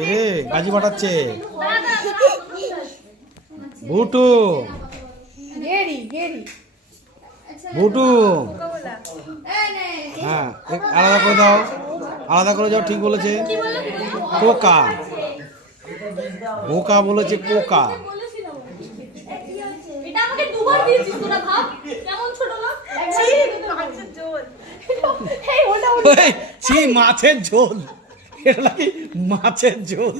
এরে বাজি ফাটাচ্ছে ভুটু ভুটু। হ্যাঁ আলাদা করে দাও, আলাদা করে যাও। ঠিক বলেছে কোকা, বোকা বলেছে কোকা। মাছের ঝোল, এটা নাকি মাছের ঝোল।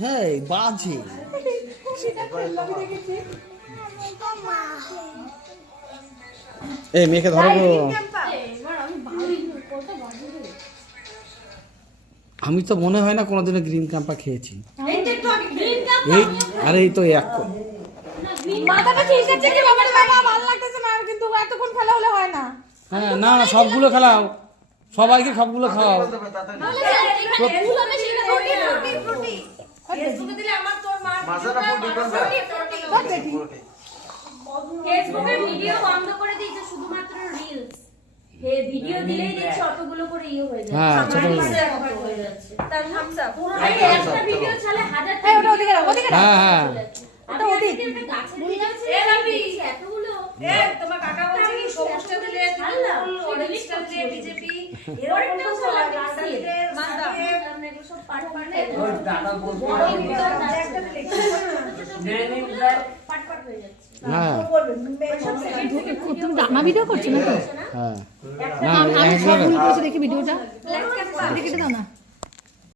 হ্যাঁ বাজে। এই মেয়েকে ধরো গো। আমি তো মনে হয় না কোনোদিনও গ্রিন ক্যাম্পা খেয়েছি। এই আরে এই তো এক মাথাটা ঠিক আছে কি বাবা রে বাবা, ভালো লাগতেছে না কিন্তু এতক্ষণ খেলা হলে হয় না। হ্যাঁ না না সবগুলো খেলাও, সবাইকে সবগুলো খাওয়াও। ফেসবুকে দিলে আমার তোর মা ফেসবুকের ভিডিও বন্ধ করে দিয়েছে, শুধুমাত্র রিলস। হে ভিডিও দিলেই দেখছি অতগুলো করে ইয়ে হয়ে যায়। হ্যাঁ ছোট হয়ে যাচ্ছে। তার থামস আপ পুরো একটা ভিডিও ছাড়লে হাজার এই ওটা ওদিকে রাখো, ওদিকে রাখো। হ্যাঁ হ্যাঁ ওটা ওদিকে গাছে দিয়ে যাচ্ছে। এ রবি এতগুলো এ তোমার কাকা বলছে কি সবুজটা দিলে ফুল, অরেঞ্জটা দিলে বিজেপি, এরকম তো চলে লালটা দিলে মানদা আমরা এগুলো সব পাট পাট ওই টাটা বলতে একটা দিলে পাট পাট হয়ে যাচ্ছে। হ্যাঁ তুমি রান্না ভিডিও করছো না তো? হ্যাঁ আমি সব ভুল করেছি দেখি ভিডিওটা দেখে দাও না।